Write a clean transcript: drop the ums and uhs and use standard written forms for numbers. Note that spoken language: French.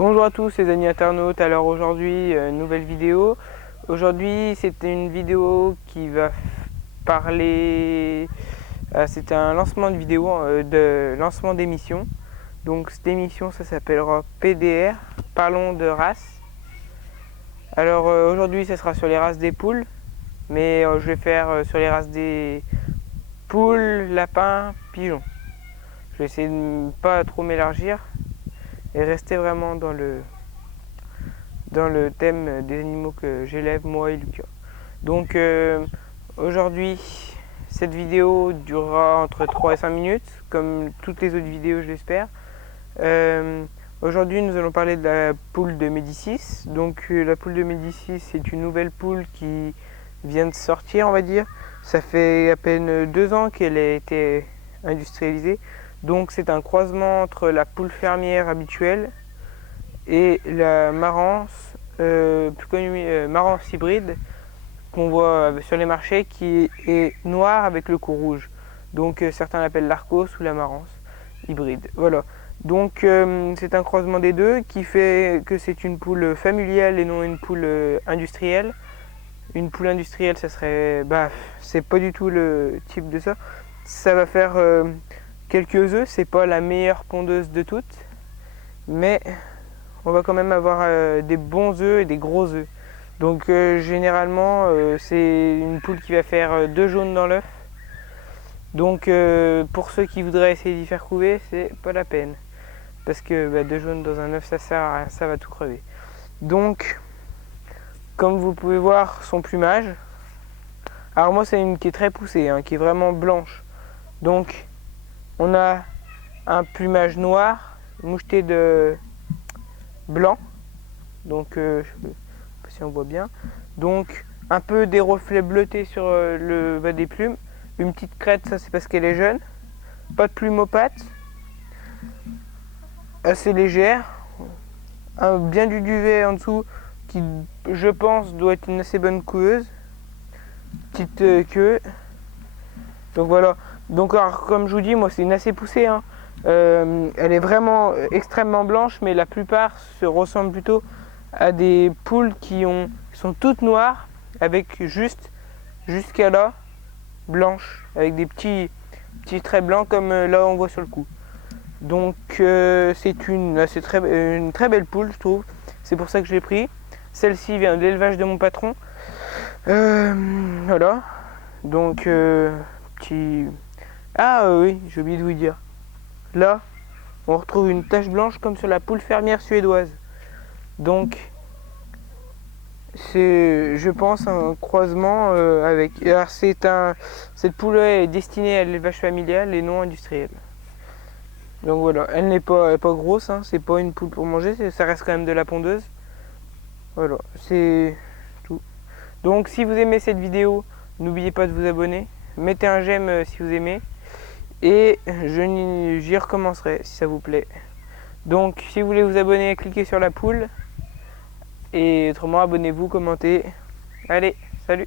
Bonjour à tous les amis internautes, alors aujourd'hui nouvelle vidéo. Aujourd'hui c'est une vidéo qui va parler, c'est un lancement de vidéo, de lancement d'émission. Donc cette émission ça s'appellera PDR, parlons de races. Alors aujourd'hui ça sera sur les races des poules, mais je vais faire sur les races des poules, lapins, pigeons. Je vais essayer de ne pas trop m'élargir et rester vraiment dans le thème des animaux que j'élève moi et Lucas. Donc aujourd'hui cette vidéo durera entre 3 et 5 minutes comme toutes les autres vidéos je l'espère. Aujourd'hui nous allons parler de la poule de Médicis. Donc la poule de Médicis c'est une nouvelle poule qui vient de sortir, on va dire. Ça fait à peine 2 ans qu'elle a été industrialisée. Donc c'est un croisement entre la poule fermière habituelle et la marance, plus connue marance hybride, qu'on voit sur les marchés, qui est noire avec le cou rouge. Donc certains l'appellent l'Arcos ou la marance hybride. Voilà. Donc c'est un croisement des deux qui fait que c'est une poule familiale et non une poule industrielle. Une poule industrielle, ça serait, c'est pas du tout le type de ça. Ça va faire quelques œufs. C'est pas la meilleure pondeuse de toutes, mais on va quand même avoir des bons œufs et des gros œufs. Donc généralement c'est une poule qui va faire 2 jaunes dans l'œuf. Donc pour ceux qui voudraient essayer d'y faire couver, c'est pas la peine. Parce que 2 jaunes dans un œuf ça sert à rien, ça va tout crever. Donc comme vous pouvez voir son plumage. Alors moi c'est une qui est très poussée, qui est vraiment blanche. Donc on a un plumage noir moucheté de blanc. Donc je sais pas si on voit bien. Donc un peu des reflets bleutés sur le bas des plumes. Une petite crête, ça c'est parce qu'elle est jeune. Pas de plumes aux pattes. Assez légère. Bien du duvet en dessous qui je pense doit être une assez bonne coueuse. Petite queue. Donc voilà. Donc alors, comme je vous dis, moi c'est une assez poussée. Elle est vraiment extrêmement blanche, mais la plupart se ressemblent plutôt à des poules qui sont toutes noires avec jusqu'à là blanches avec des petits traits blancs comme là on voit sur le cou. Donc c'est une très belle poule je trouve. C'est pour ça que je l'ai pris. Celle-ci vient de l'élevage de mon patron. Voilà. Donc petit. Oui, j'ai oublié de vous dire. Là, on retrouve une tache blanche comme sur la poule fermière suédoise. Donc, c'est, je pense, un croisement avec. Alors, cette poule est destinée à l'élevage familial et non industriel. Donc voilà, elle n'est pas grosse, c'est pas une poule pour manger, ça reste quand même de la pondeuse. Voilà, c'est tout. Donc, si vous aimez cette vidéo, n'oubliez pas de vous abonner. Mettez un j'aime si vous aimez. Et j'y recommencerai si ça vous plaît. Donc si vous voulez vous abonner, cliquez sur la poule. Et autrement abonnez-vous, commentez. Allez, salut!